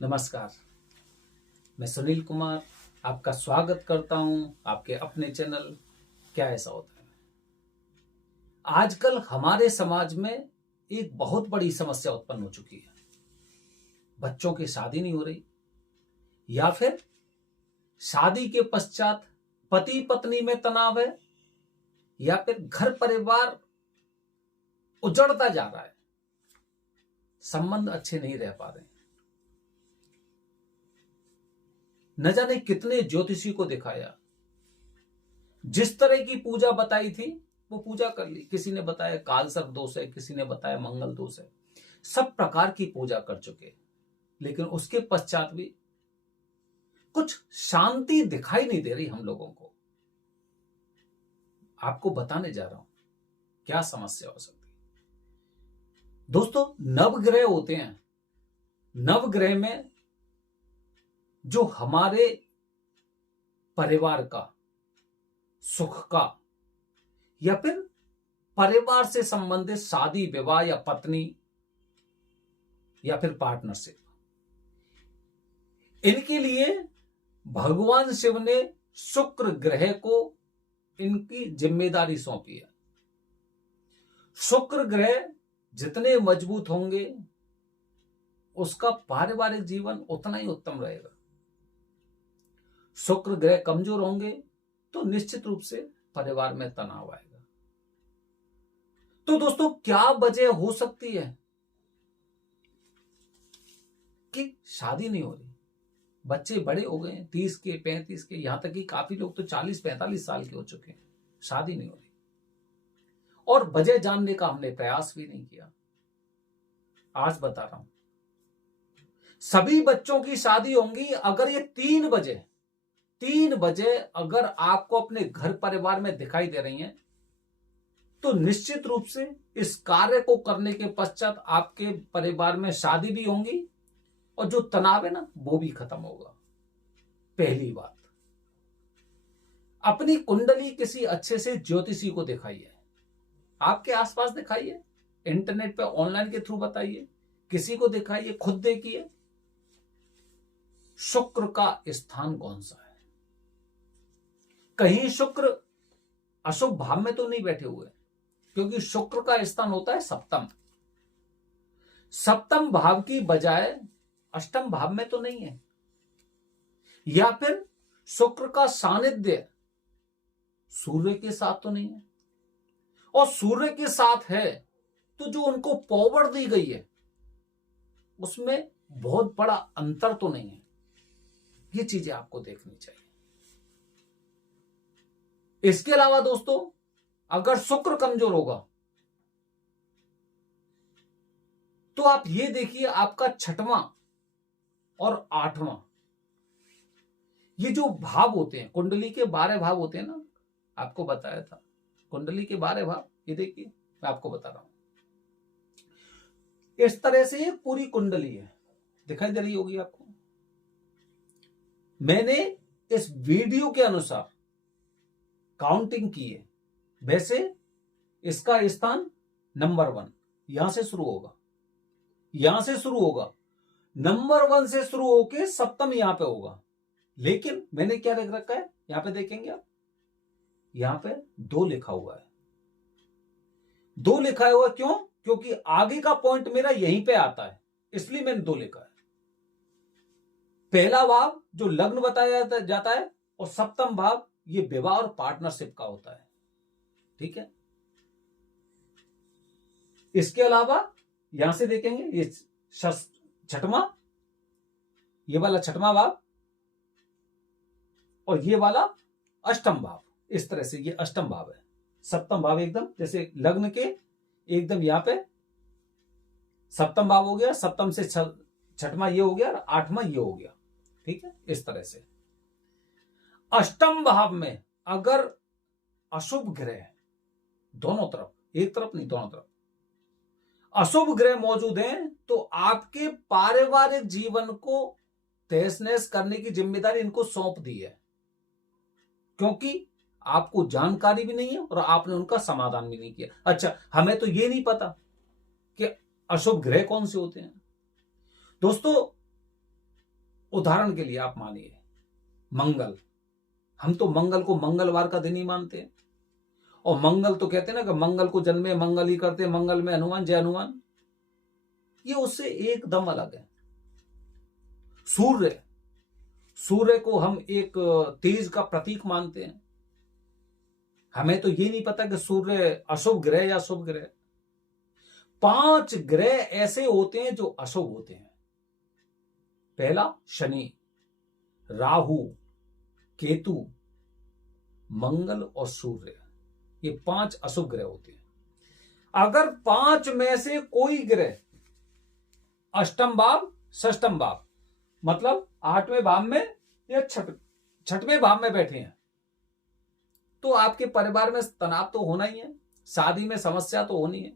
नमस्कार। मैं सुनील कुमार आपका स्वागत करता हूं आपके अपने चैनल क्या ऐसा होता है। आजकल हमारे समाज में एक बहुत बड़ी समस्या उत्पन्न हो चुकी है। बच्चों की शादी नहीं हो रही या फिर शादी के पश्चात पति पत्नी में तनाव है या फिर घर परिवार उजड़ता जा रहा है, संबंध अच्छे नहीं रह पा रहे हैं। न जाने कितने ज्योतिषी को दिखाया, जिस तरह की पूजा बताई थी वो पूजा कर ली। किसी ने बताया कालसर्प दोष है, किसी ने बताया मंगल दोष है, सब प्रकार की पूजा कर चुके, लेकिन उसके पश्चात भी कुछ शांति दिखाई नहीं दे रही हम लोगों को। आपको बताने जा रहा हूं क्या समस्या हो सकती है। दोस्तों, नवग्रह होते हैं, नवग्रह में जो हमारे परिवार का सुख का या फिर परिवार से संबंधित शादी विवाह या पत्नी या फिर पार्टनरशिप, इनके लिए भगवान शिव ने शुक्र ग्रह को इनकी जिम्मेदारी सौंपी है। शुक्र ग्रह जितने मजबूत होंगे उसका पारिवारिक जीवन उतना ही उत्तम रहेगा। शुक्र ग्रह कमजोर होंगे तो निश्चित रूप से परिवार में तनाव आएगा। तो दोस्तों, क्या वजह हो सकती है कि शादी नहीं हो रही? बच्चे बड़े हो गए, 30 के 35 के, यहां तक कि काफी लोग तो 40-45 साल के हो चुके हैं, शादी नहीं हो रही। और वजह जानने का हमने प्रयास भी नहीं किया। आज बता रहा हूं, सभी बच्चों की शादी होंगी अगर ये 3 बजे अगर आपको अपने घर परिवार में दिखाई दे रही हैं, तो निश्चित रूप से इस कार्य को करने के पश्चात आपके परिवार में शादी भी होंगी और जो तनाव है ना वो भी खत्म होगा। पहली बात, अपनी कुंडली किसी अच्छे से ज्योतिषी को दिखाइए, आपके आसपास दिखाइए, इंटरनेट पे ऑनलाइन के थ्रू बताइए, किसी को दिखाइए, खुद देखिए शुक्र का स्थान कौन सा है। कहीं शुक्र अशुभ भाव में तो नहीं बैठे हुए, क्योंकि शुक्र का स्थान होता है सप्तम। सप्तम भाव की बजाय अष्टम भाव में तो नहीं है, या फिर शुक्र का सानिध्य सूर्य के साथ तो नहीं है। और सूर्य के साथ है तो जो उनको पावर दी गई है उसमें बहुत बड़ा अंतर तो नहीं है। ये चीजें आपको देखनी चाहिए। इसके अलावा दोस्तों, अगर शुक्र कमजोर होगा तो आप ये देखिए, आपका 6वां और 8वां ये जो भाव होते हैं, कुंडली के 12 भाव होते हैं ना, आपको बताया था कुंडली के 12 भाव। ये देखिए, मैं आपको बता रहा हूं, इस तरह से ये पूरी कुंडली है, दिखाई दे रही होगी आपको। मैंने इस वीडियो के अनुसार काउंटिंग की है। वैसे इसका स्थान नंबर 1 यहां से शुरू होगा, यहां से शुरू होगा, नंबर 1 से शुरू होके सप्तम यहां पे होगा। लेकिन मैंने क्या लिख रखा है, यहां पे देखेंगे आप, यहां पे 2 लिखा हुआ है। 2 लिखा हुआ क्यों? क्योंकि आगे का पॉइंट मेरा यहीं पे आता है, इसलिए मैंने 2 लिखा है। पहला भाव जो लग्न बताया जाता है और सप्तम भाव ये विवाह और पार्टनरशिप का होता है। ठीक है। इसके अलावा यहां से देखेंगे, ये 6वां, ये वाला 6वां भाव और ये वाला अष्टम भाव। इस तरह से ये अष्टम भाव है। सप्तम भाव एकदम जैसे लग्न के एकदम यहां पे सप्तम भाव हो गया, सप्तम से 6वां ये हो गया और 8वां ये हो गया। ठीक है। इस तरह से अष्टम भाव में अगर अशुभ ग्रह दोनों तरफ, एक तरफ नहीं दोनों तरफ अशुभ ग्रह मौजूद हैं, तो आपके पारिवारिक जीवन को तहस नहस करने की जिम्मेदारी इनको सौंप दी है, क्योंकि आपको जानकारी भी नहीं है और आपने उनका समाधान भी नहीं किया। अच्छा, हमें तो ये नहीं पता कि अशुभ ग्रह कौन से होते हैं। दोस्तों, उदाहरण के लिए आप मानिए मंगल, हम तो मंगल को मंगलवार का दिन ही मानते हैं, और मंगल तो कहते हैं ना कि मंगल को जन्मे मंगल ही करते, मंगल में हनुमान, जय हनुमान। ये उससे एकदम अलग है। सूर्य, सूर्य को हम एक तेज का प्रतीक मानते हैं। हमें तो ये नहीं पता कि सूर्य अशुभ ग्रह या शुभ ग्रह। 5 ग्रह ऐसे होते हैं जो अशुभ होते हैं। पहला शनि, राहु, केतु, मंगल और सूर्य, ये 5 अशुभ ग्रह होते हैं। अगर 5 में से कोई ग्रह अष्टम भाव, षष्टम भाव, मतलब 8वें भाव में या 6वें भाव में बैठे हैं, तो आपके परिवार में तनाव तो होना ही है, शादी में समस्या तो होनी है।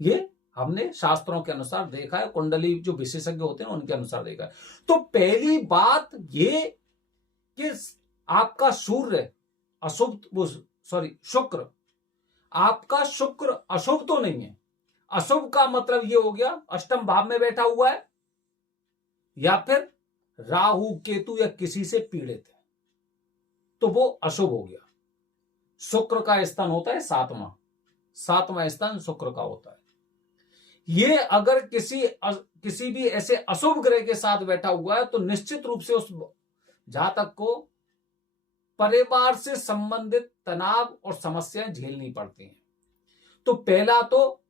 ये हमने शास्त्रों के अनुसार देखा है, कुंडली जो विशेषज्ञ होते हैं उनके अनुसार देखा है। तो पहली बात ये कि आपका सूर्य अशुभ, शुक्र, आपका शुक्र अशुभ तो नहीं है। अशुभ का मतलब ये हो गया अष्टम भाव में बैठा हुआ है, या फिर राहु केतु या किसी से पीड़ित है, तो वो अशुभ हो गया। शुक्र का स्थान होता है 7वां स्थान शुक्र का होता है। ये अगर किसी भी ऐसे अशुभ ग्रह के साथ बैठा हुआ है तो निश्चित रूप से उस जातक को परिवार से संबंधित तनाव और समस्याएं झेलनी पड़ती हैं। तो पहला तो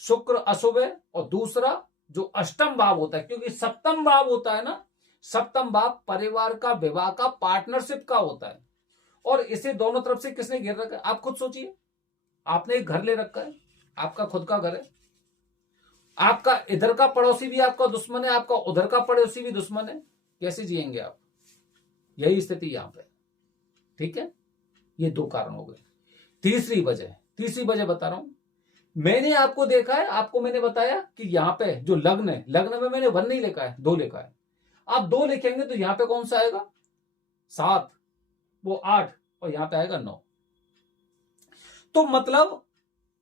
शुक्र अशुभ है, और दूसरा जो अष्टम भाव होता है, क्योंकि सप्तम भाव होता है ना, सप्तम भाव परिवार का, विवाह का, पार्टनरशिप का होता है, और इसे दोनों तरफ से किसने घेर रखा है? आप खुद सोचिए, आपने एक घर ले रखा है, आपका खुद का घर है, आपका इधर का पड़ोसी भी आपका दुश्मन है, आपका उधर का पड़ोसी भी दुश्मन है, कैसे जिएंगे आप? यही स्थिति यहां पे, ठीक है। ये 2 कारण हो गए। तीसरी वजह बता रहा हूं। मैंने आपको देखा है, आपको मैंने बताया कि यहां पे जो लग्न है, लग्न में मैंने 1 नहीं लिखा है, 2 लिखा है। आप 2 लिखेंगे तो यहां पे कौन सा आएगा? 7, वो 8, और यहां पे आएगा 9। तो मतलब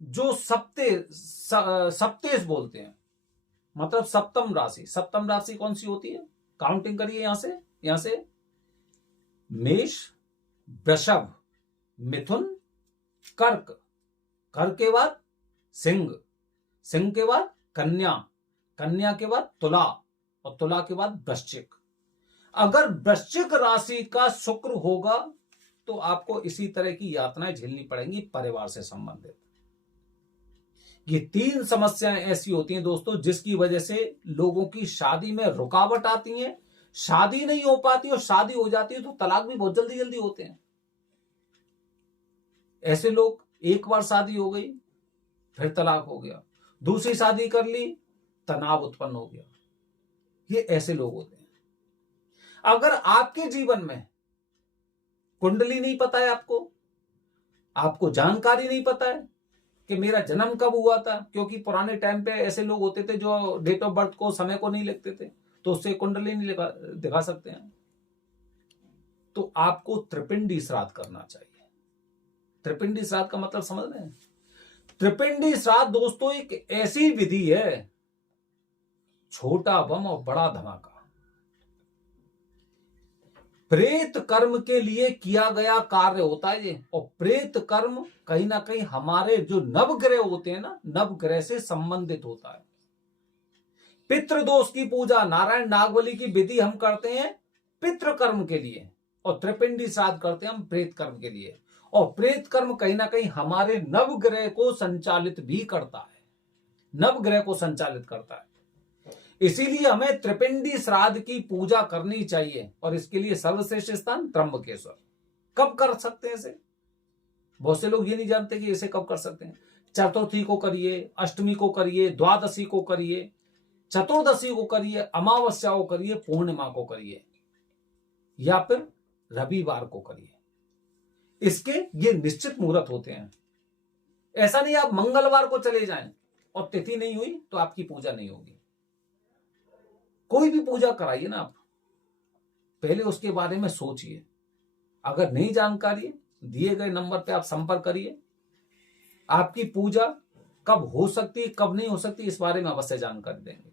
जो सप्तेश बोलते हैं, मतलब सप्तम राशि कौन सी होती है? काउंटिंग करिए यहां से मेष, वृषभ, मिथुन, कर्क, कर्क के बाद सिंह, सिंह के बाद कन्या, कन्या के बाद तुला, और तुला के बाद वृश्चिक। अगर वृश्चिक राशि का शुक्र होगा तो आपको इसी तरह की यातनाएं झेलनी पड़ेंगी परिवार से संबंधित। ये 3 समस्याएं ऐसी होती हैं दोस्तों जिसकी वजह से लोगों की शादी में रुकावट आती है, शादी नहीं हो पाती, और शादी हो जाती है तो तलाक भी बहुत जल्दी जल्दी होते हैं। ऐसे लोग, एक बार शादी हो गई फिर तलाक हो गया, दूसरी शादी कर ली, तनाव उत्पन्न हो गया। ये ऐसे लोग होते हैं। अगर आपके जीवन में कुंडली नहीं पता है, आपको जानकारी नहीं पता है कि मेरा जन्म कब हुआ था, क्योंकि पुराने टाइम पे ऐसे लोग होते थे जो डेट ऑफ बर्थ को, समय को नहीं लिखते थे, तो उससे कुंडली नहीं दिखा सकते हैं। तो आपको त्रिपिंडी श्राद्ध करना चाहिए। त्रिपिंडी श्राद्ध का मतलब समझ रहे हैं? त्रिपिंडी श्राद्ध दोस्तों एक ऐसी विधि है, छोटा बम और बड़ा धमाका। प्रेत कर्म के लिए किया गया कार्य होता है ये, और प्रेत कर्म कहीं ना कहीं हमारे जो नवग्रह होते हैं ना, नवग्रह से संबंधित होता है। पितृदोष की पूजा, नारायण नागबली की विधि हम करते हैं पितृ कर्म के लिए, और त्रिपिंडी श्राद्ध करते हैं हम प्रेत कर्म के लिए। और प्रेत कर्म कहीं ना कहीं हमारे नवग्रह को संचालित भी करता है, नवग्रह को संचालित करता है। इसीलिए हमें त्रिपिंडी श्राद्ध की पूजा करनी चाहिए, और इसके लिए सर्वश्रेष्ठ स्थान त्र्यंबकेश्वर। कब कर सकते हैं इसे? बहुत से लोग ये नहीं जानते कि इसे कब कर सकते हैं। चतुर्थी को करिए, अष्टमी को करिए, द्वादशी को करिए, चतुर्दशी को करिए, अमावस्या को करिए, पूर्णिमा को करिए, या फिर रविवार को करिए। इसके ये निश्चित मुहूर्त होते हैं। ऐसा नहीं आप मंगलवार को चले जाएं और तिथि नहीं हुई तो आपकी पूजा नहीं होगी। कोई भी पूजा कराइए ना, आप पहले उसके बारे में सोचिए। अगर नहीं जानकारी, दिए गए नंबर पे आप संपर्क करिए। आपकी पूजा कब हो सकती है, कब नहीं हो सकती, इस बारे में अवश्य जानकारी देंगे।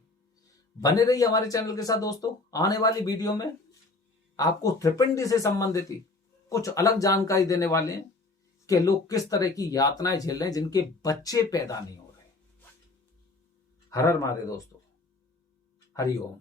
बने रहिए हमारे चैनल के साथ दोस्तों। आने वाली वीडियो में आपको त्रिपिंडी से संबंधित ही कुछ अलग जानकारी देने वाले हैं कि लोग किस तरह की यातनाएं झेल रहे हैं जिनके बच्चे पैदा नहीं हो रहे। हर हर महादेव दोस्तों, हरि ओम।